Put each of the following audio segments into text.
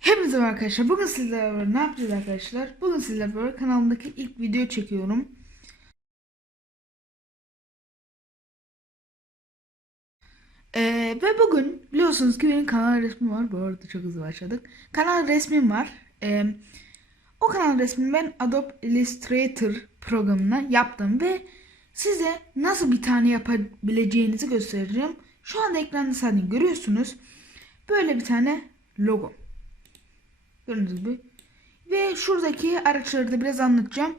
Hepinize merhaba arkadaşlar. Bugün sizlerle beraber ne yapacağız arkadaşlar? Bugün sizlerle beraber kanalımdaki ilk video çekiyorum. Ee, ve bugün biliyorsunuz ki benim kanal resmim var. Bu arada çok hızlı başladık. Kanal resmim var. Ee, o kanal resmini ben Adobe Illustrator programına yaptım ve size nasıl bir tane yapabileceğinizi göstereceğim. Şu anda ekranda zaten görüyorsunuz. Böyle bir tane logo. Gördüğünüz gibi. Ve şuradaki araçları da biraz anlatacağım.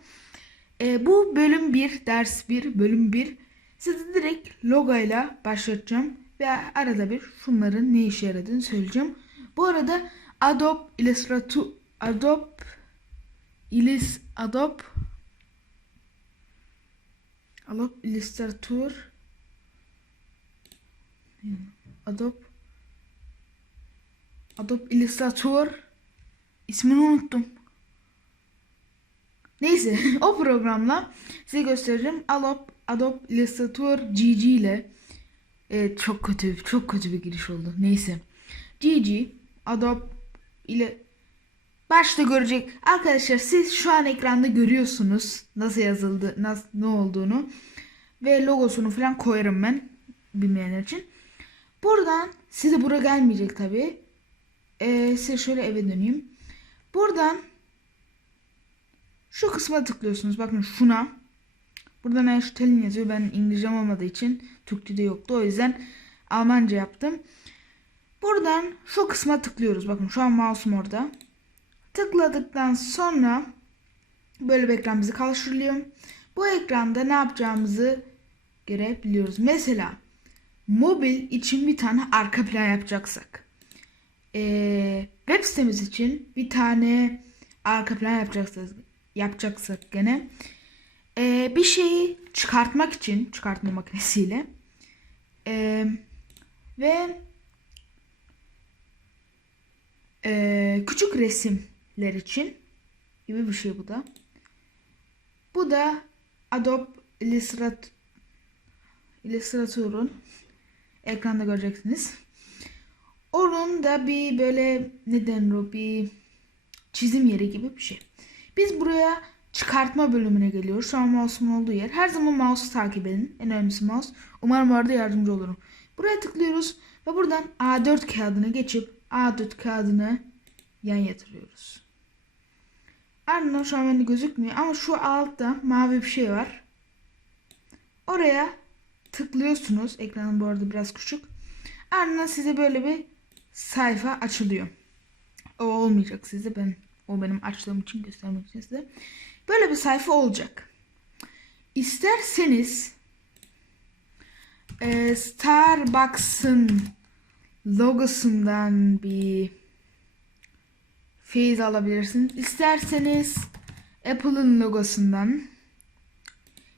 Ee, bu bölüm 1, ders 1, bölüm 1. Size direkt logoyla başlatacağım. Ve arada bir şunların ne işe yaradığını söyleyeceğim. Bu arada Adobe Illustrator Adobe Illus Adobe Adobe Illustrator Adobe Adobe Illustrator ismini unuttum. Neyse o programla size göstereceğim. Adobe, Adobe Illustrator GG ile Evet çok kötü çok kötü bir giriş oldu. Neyse. GG Adobe ile başta görecek. Arkadaşlar siz şu an ekranda görüyorsunuz nasıl yazıldı, nasıl ne olduğunu ve logosunu falan koyarım ben bilmeyenler için. Buradan size bura gelmeyecek tabi. Ee, size şöyle eve döneyim. Buradan şu kısma tıklıyorsunuz. Bakın şuna. Burada Erstellin yazıyor. Ben İngilizcem olmadığı için Türkçe'de yoktu. O yüzden Almanca yaptım. Buradan şu kısma tıklıyoruz. Bakın şu an mouse'um orada. Tıkladıktan sonra böyle bir ekran bizi karşılıyor. Bu ekranda ne yapacağımızı görebiliyoruz. Mesela mobil için bir tane arka plan yapacaksak. Ee, web sitemiz için bir tane arka plan yapacaksak, yapacaksak gene ee, bir şeyi çıkartmak için çıkartma makinesiyle ee, ve ee, küçük resimler için gibi bir şey bu da. Bu da Adobe Illustrator Illustrator'un ekranda göreceksiniz. Onun da bir böyle neden o bir çizim yeri gibi bir şey. Biz buraya çıkartma bölümüne geliyoruz. Şu an mouse'umun olduğu yer. Her zaman mouse'u takip edin. En önemlisi mouse. Umarım orada yardımcı olurum. Buraya tıklıyoruz ve buradan A4 kağıdına geçip A4 kağıdını yan yatırıyoruz. Ardından şu an bende gözükmüyor ama şu altta mavi bir şey var. Oraya tıklıyorsunuz. Ekranın bu arada biraz küçük. Ardından size böyle bir sayfa açılıyor. O olmayacak size. Ben o benim açtığım için göstermek için size. Böyle bir sayfa olacak. İsterseniz e, Starbucks'ın logosundan bir feyiz alabilirsiniz. İsterseniz Apple'ın logosundan.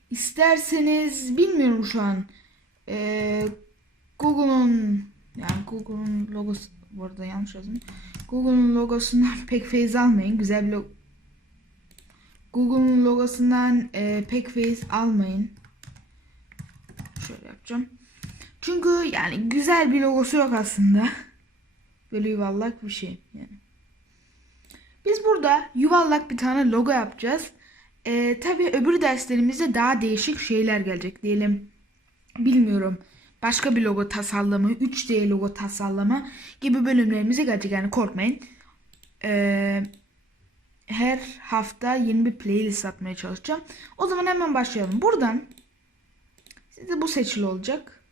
İsterseniz bilmiyorum şu an e, Google'un yani Google'un logosu bu arada yanlış yazdım. Google'un logosundan pek feyiz almayın. Güzel bir logo Google'un logosundan e, pek feyiz almayın. Şöyle yapacağım. Çünkü yani güzel bir logosu yok aslında. Böyle yuvarlak bir şey yani. Biz burada yuvarlak bir tane logo yapacağız. E, tabii öbür derslerimizde daha değişik şeyler gelecek diyelim. Bilmiyorum. Başka bir logo tasarlama, 3D logo tasarlama gibi bölümlerimize gelecek. Yani korkmayın. Eee her hafta yeni bir playlist atmaya çalışacağım. O zaman hemen başlayalım. Buradan size bu seçili olacak.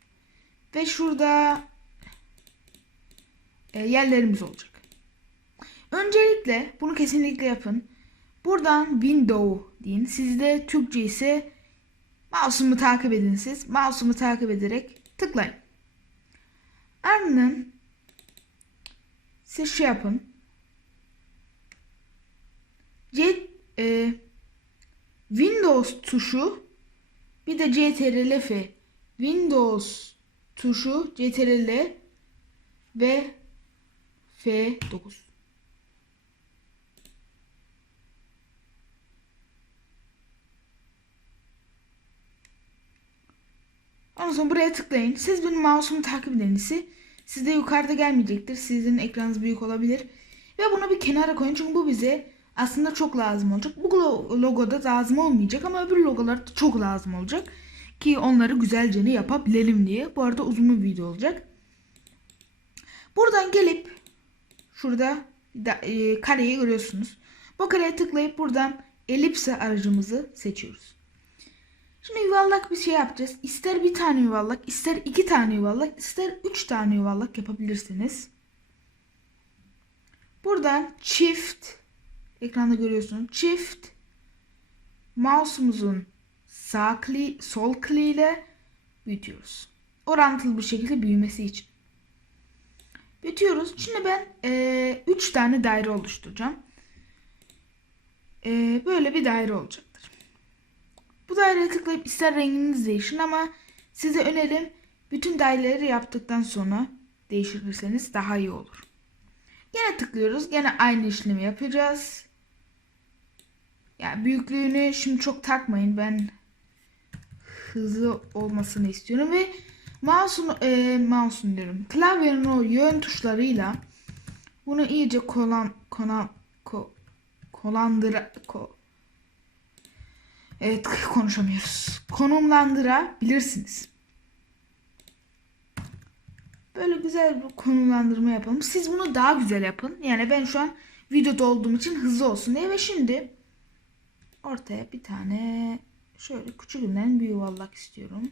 Ve şurada e, yerlerimiz olacak. Öncelikle bunu kesinlikle yapın. Buradan window deyin. Sizde Türkçe ise mouse'umu takip edin siz. Mouse'umu takip ederek tıklayın. Ardından siz şey yapın. C, e, Windows tuşu bir de CTRL F. Windows tuşu CTRL ve F9. Ondan sonra buraya tıklayın. Siz benim mouse'umu takip edenizi. Sizde yukarıda gelmeyecektir. Sizin ekranınız büyük olabilir. Ve bunu bir kenara koyun çünkü bu bize aslında çok lazım olacak. Bu lo- logoda lazım olmayacak ama öbür logolar da çok lazım olacak. Ki onları güzelce yapabilelim diye. Bu arada uzun bir video olacak. Buradan gelip şurada da, e, kareyi görüyorsunuz. Bu kareye tıklayıp buradan elipse aracımızı seçiyoruz. Şimdi yuvarlak bir şey yapacağız. İster bir tane yuvarlak, ister iki tane yuvarlak, ister üç tane yuvarlak yapabilirsiniz. Buradan çift, ekranda görüyorsunuz. Çift, mouse'umuzun sağ kli, sol kli ile büyütüyoruz. Orantılı bir şekilde büyümesi için. Büyütüyoruz. Şimdi ben 3 tane daire oluşturacağım. Eee, böyle bir daire olacaktır. Bu daireye tıklayıp ister renginiz değişin ama size önerim bütün daireleri yaptıktan sonra değiştirirseniz daha iyi olur. Yine tıklıyoruz. Yine aynı işlemi yapacağız. Yani büyüklüğünü şimdi çok takmayın. Ben hızlı olmasını istiyorum ve mouse'un e, mouse'un diyorum. Klavyenin o yön tuşlarıyla bunu iyice kolan kona ko, kolandıra ko, Evet konuşamıyoruz. Konumlandırabilirsiniz. Böyle güzel bir konumlandırma yapalım. Siz bunu daha güzel yapın. Yani ben şu an videoda olduğum için hızlı olsun diye ve şimdi ortaya bir tane şöyle küçüğünden bir yuvarlak istiyorum.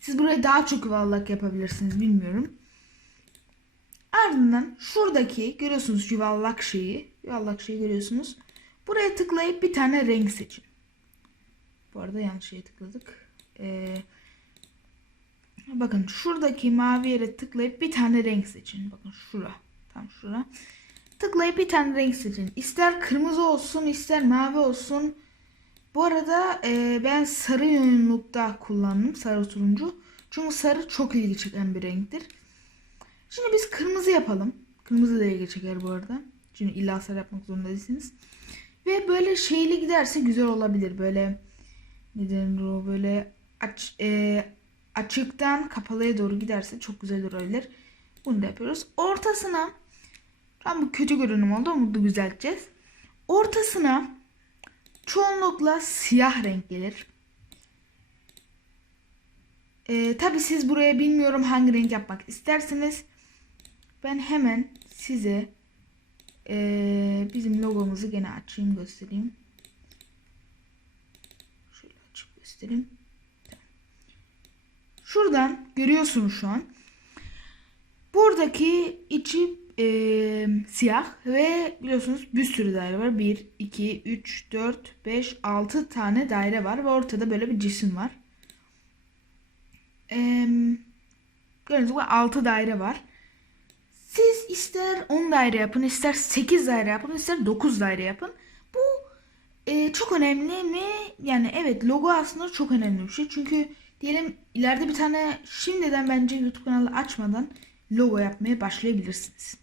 Siz buraya daha çok yuvarlak yapabilirsiniz bilmiyorum. Ardından şuradaki görüyorsunuz yuvarlak şeyi. Yuvarlak şeyi görüyorsunuz. Buraya tıklayıp bir tane renk seçin. Bu arada yanlış şeye tıkladık. Ee, bakın şuradaki mavi yere tıklayıp bir tane renk seçin. Bakın şura. Tam şura. Tıklayıp bir tane renk seçin. İster kırmızı olsun ister mavi olsun. Bu arada e, ben sarı yoğunlukta kullandım. Sarı turuncu. Çünkü sarı çok ilgi çeken bir renktir. Şimdi biz kırmızı yapalım. Kırmızı da ilgi çeker bu arada. Çünkü illa sarı yapmak zorunda değilsiniz. Ve böyle şeyli giderse güzel olabilir. Böyle neden o böyle aç, e, açıktan kapalıya doğru giderse çok güzel olabilir. Bunu da yapıyoruz. Ortasına tam bu kötü görünüm oldu ama bunu düzelteceğiz. Ortasına çoğunlukla siyah renk gelir. Ee, Tabi siz buraya bilmiyorum hangi renk yapmak isterseniz ben hemen size ee, bizim logomuzu gene açayım göstereyim. Şöyle açıp göstereyim. Şuradan görüyorsunuz şu an. Buradaki içi ee, siyah ve biliyorsunuz bir sürü daire var. 1, 2, 3, 4, 5, 6 tane daire var ve ortada böyle bir cisim var. Ee, gördüğünüz gibi 6 daire var. Siz ister 10 daire yapın, ister 8 daire yapın, ister 9 daire yapın. E, çok önemli mi? Yani evet logo aslında çok önemli bir şey. Çünkü diyelim ileride bir tane şimdiden bence YouTube kanalı açmadan logo yapmaya başlayabilirsiniz.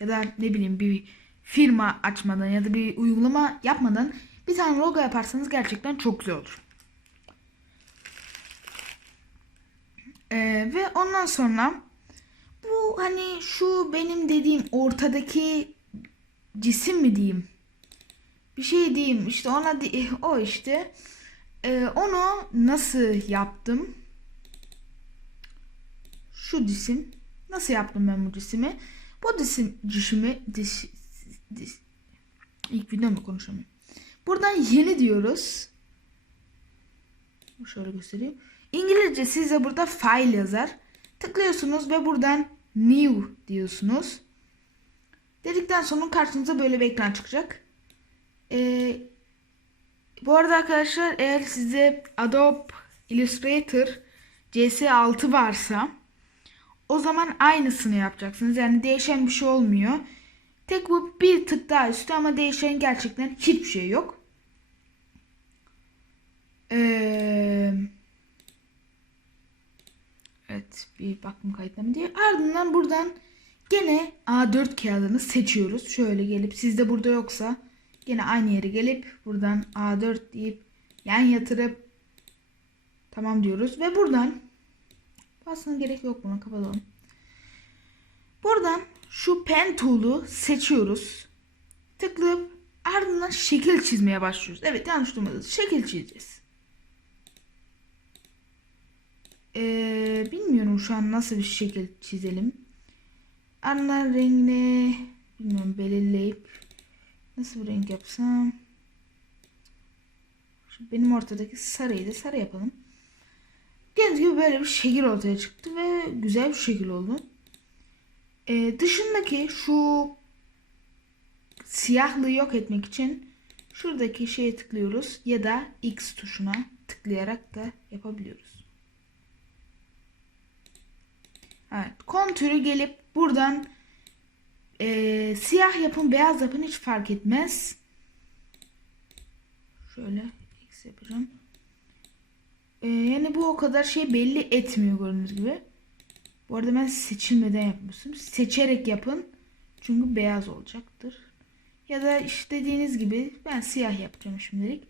Ya da ne bileyim bir firma açmadan ya da bir uygulama yapmadan bir tane logo yaparsanız gerçekten çok güzel olur. Ee, ve ondan sonra bu hani şu benim dediğim ortadaki cisim mi diyeyim? Bir şey diyeyim işte ona di- o işte. Ee, onu nasıl yaptım? Şu cisim. Nasıl yaptım ben bu cisimi? Bu cisim cisimi dis, dis, ilk video mu konuşamıyorum. Buradan yeni diyoruz. Şöyle göstereyim. İngilizce size burada file yazar. Tıklıyorsunuz ve buradan new diyorsunuz. Dedikten sonra karşınıza böyle bir ekran çıkacak. Ee, bu arada arkadaşlar eğer size Adobe Illustrator CS6 varsa o zaman aynısını yapacaksınız. Yani değişen bir şey olmuyor. Tek bu bir tık daha üstü ama değişen gerçekten hiçbir şey yok. Eee Evet bir bakım kayıtlarım diye. Ardından buradan gene A4 kağıdını seçiyoruz. Şöyle gelip sizde burada yoksa gene aynı yere gelip buradan A4 deyip yan yatırıp tamam diyoruz. Ve buradan aslında gerek yok buna kapatalım. Buradan şu pen tool'u seçiyoruz. Tıklayıp ardından şekil çizmeye başlıyoruz. Evet yanlış duymadınız. Şekil çizeceğiz. Ee, bilmiyorum şu an nasıl bir şekil çizelim. Ardından rengini bilmiyorum belirleyip nasıl bir renk yapsam. Şu benim ortadaki sarıyı da sarı yapalım. Gördüğünüz gibi böyle bir şekil ortaya çıktı ve güzel bir şekil oldu. Ee, dışındaki şu siyahlığı yok etmek için şuradaki şeye tıklıyoruz ya da X tuşuna tıklayarak da yapabiliyoruz. Evet, kontürü gelip buradan e, siyah yapın beyaz yapın hiç fark etmez. Şöyle X. E, yani bu o kadar şey belli etmiyor gördüğünüz gibi. Bu arada ben seçilmeden yapmışım. Seçerek yapın. Çünkü beyaz olacaktır. Ya da işte dediğiniz gibi ben siyah yapacağım şimdilik.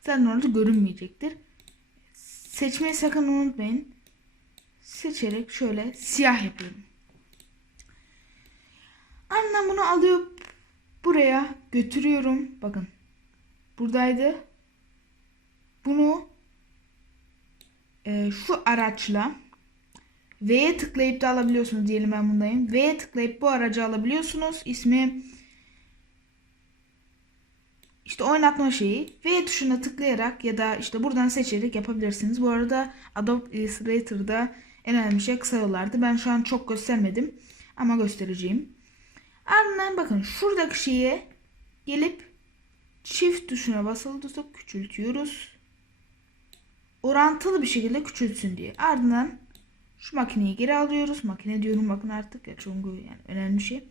Zaten orada görünmeyecektir. Seçmeyi sakın unutmayın. Seçerek şöyle siyah yapıyorum. Annem bunu alıyor buraya götürüyorum. Bakın. Buradaydı. Bunu e, şu araçla V'ye tıklayıp da alabiliyorsunuz diyelim ben bundayım. V'ye tıklayıp bu aracı alabiliyorsunuz. İsmi işte oynatma şeyi. V tuşuna tıklayarak ya da işte buradan seçerek yapabilirsiniz. Bu arada Adobe Illustrator'da en önemli şey kısa yollardı. Ben şu an çok göstermedim ama göstereceğim. Ardından bakın şuradaki şeye gelip çift tuşuna basılı tutup küçültüyoruz. Orantılı bir şekilde küçültsün diye. Ardından şu makineyi geri alıyoruz. Makine diyorum bakın artık ya çünkü yani önemli şey.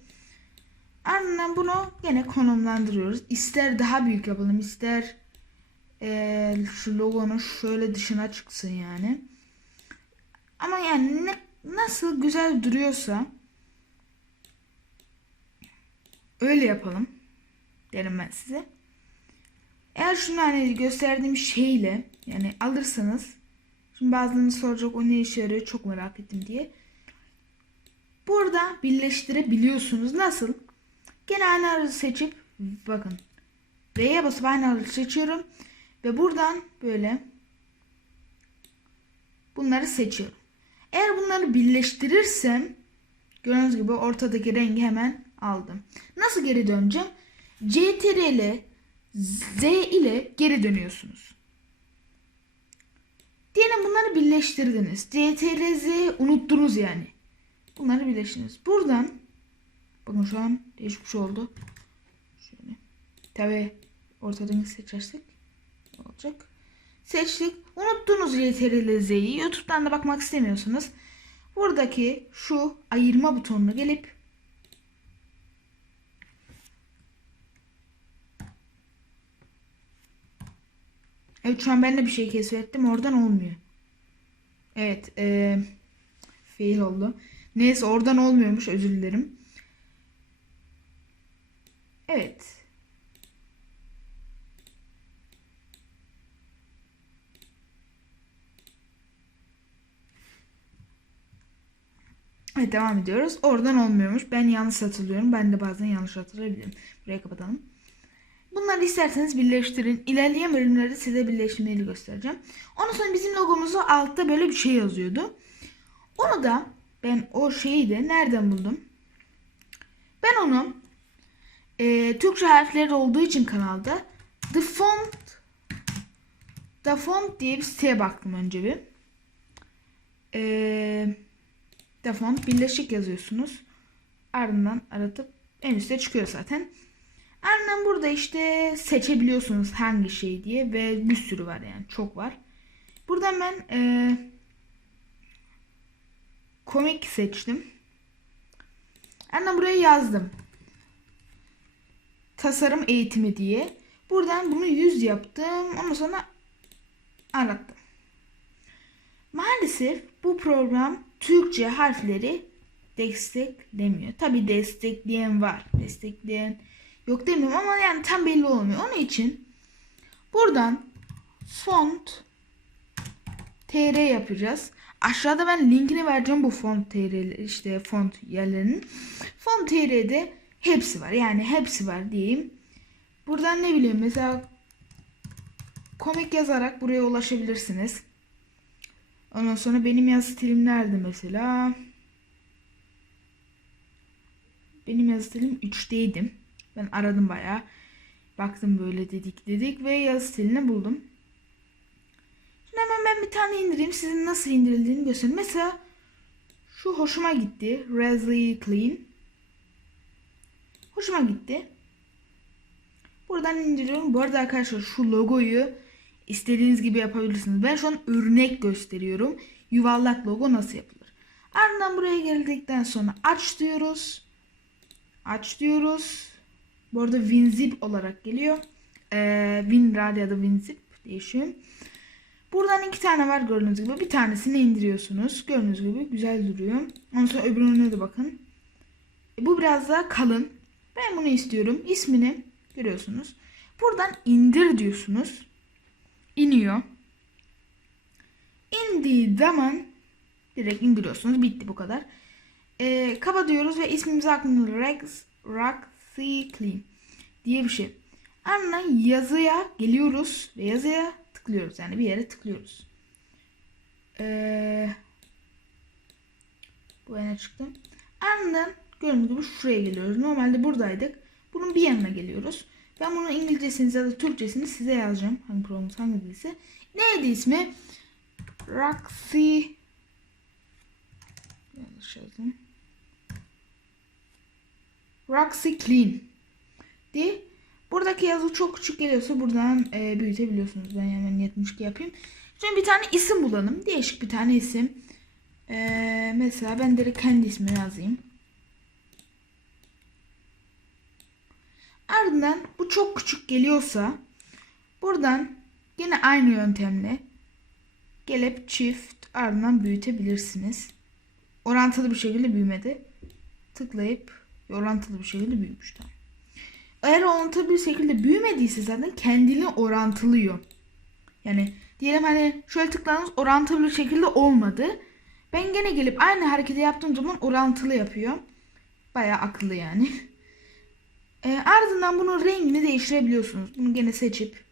Ardından bunu yine konumlandırıyoruz. İster daha büyük yapalım ister ee, şu logonun şöyle dışına çıksın yani. Ama yani ne, nasıl güzel duruyorsa öyle yapalım derim ben size. Eğer şunu hani gösterdiğim şeyle yani alırsanız şimdi bazılarınız soracak o ne işe yarıyor çok merak ettim diye. Burada birleştirebiliyorsunuz. Nasıl? Gene aynı aracı seçip bakın V'ye basıp aynı aracı seçiyorum ve buradan böyle bunları seçiyorum. Eğer bunları birleştirirsem gördüğünüz gibi ortadaki rengi hemen aldım. Nasıl geri döneceğim? CTRL Z ile geri dönüyorsunuz. Diyelim bunları birleştirdiniz. CTRL Z unuttunuz yani. Bunları birleştirdiniz. Buradan bakın şu an şey oldu. Şöyle. Tabi ortadan seçersek ne olacak? Seçtik. Unuttunuz CTRL Z'yi. YouTube'dan da bakmak istemiyorsunuz. Buradaki şu ayırma butonuna gelip Evet şu an ben de bir şey keşfettim. Oradan olmuyor. Evet. Ee, fail oldu. Neyse oradan olmuyormuş. Özür dilerim. Evet. Evet devam ediyoruz. Oradan olmuyormuş. Ben yanlış hatırlıyorum. Ben de bazen yanlış hatırlayabilirim. Buraya kapatalım. Bunları isterseniz birleştirin. İlerleyen bölümlerde size birleştirmeyi göstereceğim. Ondan sonra bizim logomuzu altta böyle bir şey yazıyordu. Onu da ben o şeyi de nereden buldum? Ben onu e, Türkçe harfleri olduğu için kanalda The Font The Font diye bir siteye baktım önce bir. E, The Font birleşik yazıyorsunuz. Ardından aratıp en üstte çıkıyor zaten. Ardından burada işte seçebiliyorsunuz hangi şey diye ve bir sürü var yani çok var. Buradan ben e, komik seçtim. Ardından buraya yazdım. Tasarım eğitimi diye. Buradan bunu 100 yaptım. Ondan sonra arattım. Maalesef bu program Türkçe harfleri desteklemiyor. Tabi destekleyen var. Destekleyen yok demiyorum ama yani tam belli olmuyor. Onun için buradan font tr yapacağız. Aşağıda ben linkini vereceğim bu font tr işte font yerlerinin. Font tr'de hepsi var. Yani hepsi var diyeyim. Buradan ne bileyim mesela komik yazarak buraya ulaşabilirsiniz. Ondan sonra benim yazı stilim nerede mesela? Benim yazı stilim 3'teydim. Ben aradım bayağı. Baktım böyle dedik dedik ve yazı stilini buldum. Şimdi hemen ben bir tane indireyim. Sizin nasıl indirildiğini göstereyim. Mesela şu hoşuma gitti. Razly Clean. Hoşuma gitti. Buradan indiriyorum. Bu arada arkadaşlar şu logoyu istediğiniz gibi yapabilirsiniz. Ben şu an örnek gösteriyorum. Yuvarlak logo nasıl yapılır. Ardından buraya geldikten sonra aç diyoruz. Aç diyoruz. Bu arada WinZip olarak geliyor. Ee, WinRAR ya da WinZip değişiyor. Buradan iki tane var gördüğünüz gibi. Bir tanesini indiriyorsunuz. Gördüğünüz gibi güzel duruyor. Ondan sonra öbürüne de bakın. E, bu biraz daha kalın. Ben bunu istiyorum. İsmini görüyorsunuz. Buradan indir diyorsunuz. İniyor. İndiği zaman direkt indiriyorsunuz. Bitti bu kadar. Ee, kaba diyoruz ve ismimizi aklımda Rex Roxy Clean diye bir şey. Ardından yazıya geliyoruz ve yazıya tıklıyoruz. Yani bir yere tıklıyoruz. Ee, bu yana çıktım. Ardından gördüğünüz gibi şuraya geliyoruz. Normalde buradaydık. Bunun bir yanına geliyoruz. Ben bunun İngilizcesini ya da Türkçesini size yazacağım. Hangi programımız hangi dilse. Neydi ismi? Roxy Yanlış yazdım. Roxy Clean diye. Buradaki yazı çok küçük geliyorsa buradan e, büyütebiliyorsunuz. Ben hemen 72 yapayım. Şimdi bir tane isim bulalım. Değişik bir tane isim. E, mesela ben direkt kendi ismimi yazayım. Ardından bu çok küçük geliyorsa buradan yine aynı yöntemle gelip çift ardından büyütebilirsiniz. Orantılı bir şekilde büyümedi. Tıklayıp orantılı bir şekilde büyümüş. Eğer orantılı bir şekilde büyümediyse zaten kendini orantılıyor. Yani diyelim hani şöyle tıkladınız orantılı bir şekilde olmadı. Ben gene gelip aynı hareketi yaptığım zaman orantılı yapıyor. Bayağı akıllı yani. E, ardından bunun rengini değiştirebiliyorsunuz. Bunu gene seçip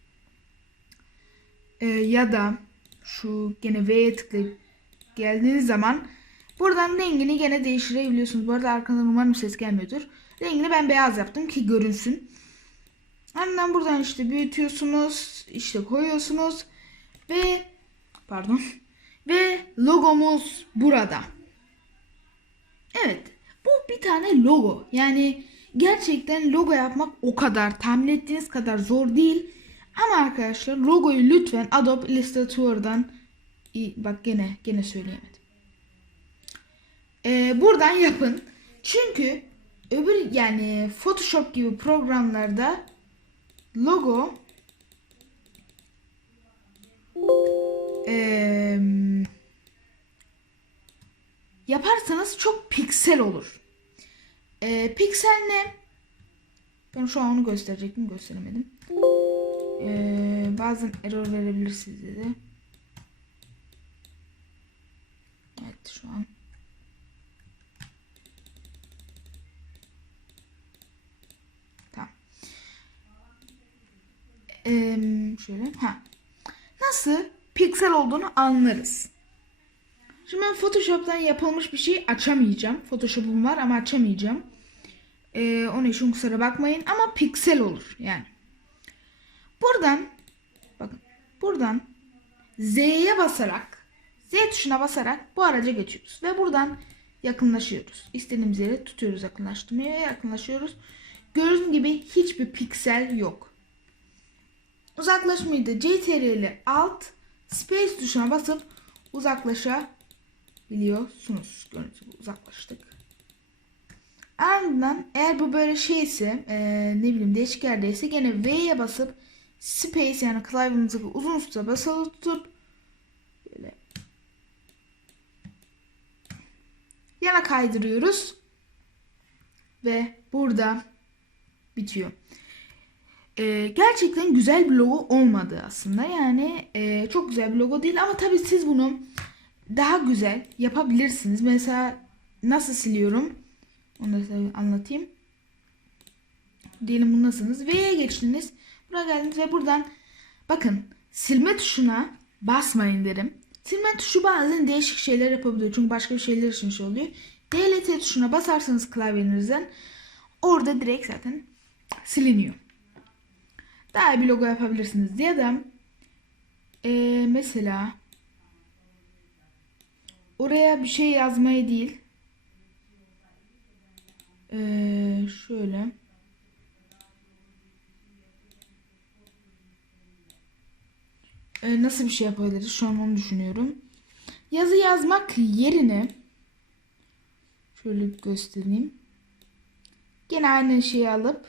e, ya da şu gene V'ye tıklayıp geldiğiniz zaman buradan rengini gene değiştirebiliyorsunuz. Bu arada arkadan umarım ses gelmiyordur. Rengini ben beyaz yaptım ki görünsün. Ardından buradan işte büyütüyorsunuz, işte koyuyorsunuz ve pardon ve logomuz burada. Evet, bu bir tane logo. Yani gerçekten logo yapmak o kadar tahmin ettiğiniz kadar zor değil. Ama arkadaşlar logoyu lütfen Adobe Illustrator'dan bak gene gene söyleyemedim. Ee, buradan yapın. Çünkü öbür yani Photoshop gibi programlarda logo ee, yaparsanız çok piksel olur. Ee, piksel ne? Ben şu an onu gösterecektim gösteremedim. Ee, bazen error verebilir size de. Evet şu an. Tamam. Ee, şöyle. Ha. Nasıl piksel olduğunu anlarız. Şimdi ben Photoshop'tan yapılmış bir şey açamayacağım. Photoshop'um var ama açamayacağım. Ee, onun için kusura bakmayın ama piksel olur yani. Buradan bakın buradan Z'ye basarak Z tuşuna basarak bu araca geçiyoruz ve buradan yakınlaşıyoruz. İstediğimiz yere tutuyoruz yakınlaştırmaya ve yakınlaşıyoruz. Gördüğünüz gibi hiçbir piksel yok. Uzaklaşmayı da CTRL Alt Space tuşuna basıp uzaklaşabiliyorsunuz. Gördüğünüz gibi uzaklaştık. Ardından eğer bu böyle şeyse e, ne bileyim değişik yerdeyse gene V'ye basıp space yani klavyenizı uzun süre basılı tutup böyle yana kaydırıyoruz ve burada bitiyor. E, gerçekten güzel bir logo olmadı aslında. Yani e, çok güzel bir logo değil ama tabii siz bunu daha güzel yapabilirsiniz. Mesela nasıl siliyorum? Onu da anlatayım. Diyelim bundasınız. V'ye geçtiniz. Buraya geldiniz ve buradan bakın silme tuşuna basmayın derim. Silme tuşu bazen değişik şeyler yapabiliyor. Çünkü başka bir şeyler için şey oluyor. DLT tuşuna basarsanız klavyenizden orada direkt zaten siliniyor. Daha iyi bir logo yapabilirsiniz. Ya da eee, mesela oraya bir şey yazmayı değil eee, şöyle Eee, nasıl bir şey yapabiliriz? Şu an onu düşünüyorum. Yazı yazmak yerine şöyle bir göstereyim. Gene aynı şeyi alıp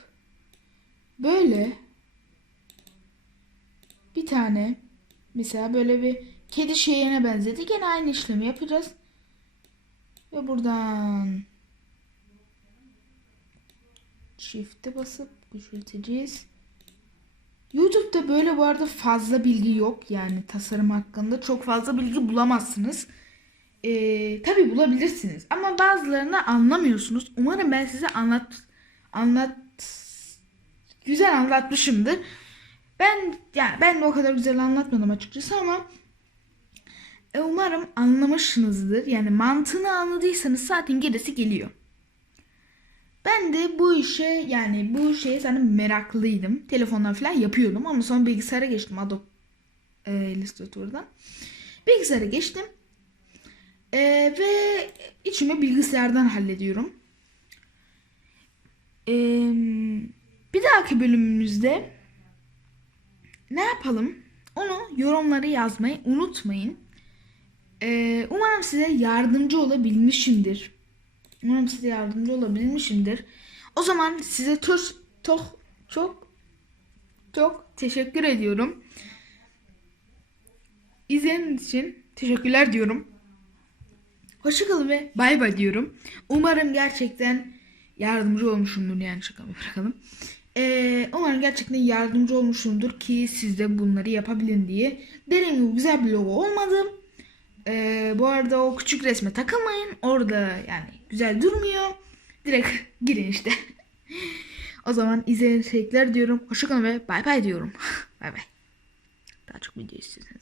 böyle bir tane mesela böyle bir kedi şeyine benzedi. Gene aynı işlemi yapacağız. Ve buradan Shift'e basıp küçülteceğiz. YouTube'da böyle bu arada fazla bilgi yok. Yani tasarım hakkında çok fazla bilgi bulamazsınız. Ee, tabii bulabilirsiniz. Ama bazılarını anlamıyorsunuz. Umarım ben size anlat anlat güzel anlatmışımdır. Ben yani ben de o kadar güzel anlatmadım açıkçası ama e, umarım anlamışsınızdır. Yani mantığını anladıysanız zaten gerisi geliyor. Ben de bu işe yani bu şeye sana meraklıydım. Telefonla falan yapıyordum ama sonra bilgisayara geçtim Adobe e, Illustrator'dan. Bilgisayara geçtim. E, ve içimi bilgisayardan hallediyorum. E, bir dahaki bölümümüzde ne yapalım? Onu yorumları yazmayı unutmayın. E, umarım size yardımcı olabilmişimdir. Umarım size yardımcı olabilmişimdir. O zaman size çok çok çok çok teşekkür ediyorum. İzlediğiniz için teşekkürler diyorum. Hoşçakalın ve bay bay diyorum. Umarım gerçekten yardımcı olmuşumdur yani şaka bırakalım. Ee, umarım gerçekten yardımcı olmuşumdur ki siz de bunları yapabilin diye. Dediğim gibi güzel bir logo olmadı. Ee, bu arada o küçük resme takılmayın. Orada yani güzel durmuyor. Direkt girin işte. o zaman izleyen teşekkürler diyorum. Hoşçakalın ve bay bay diyorum. bay bay. Daha çok video istiyorsanız.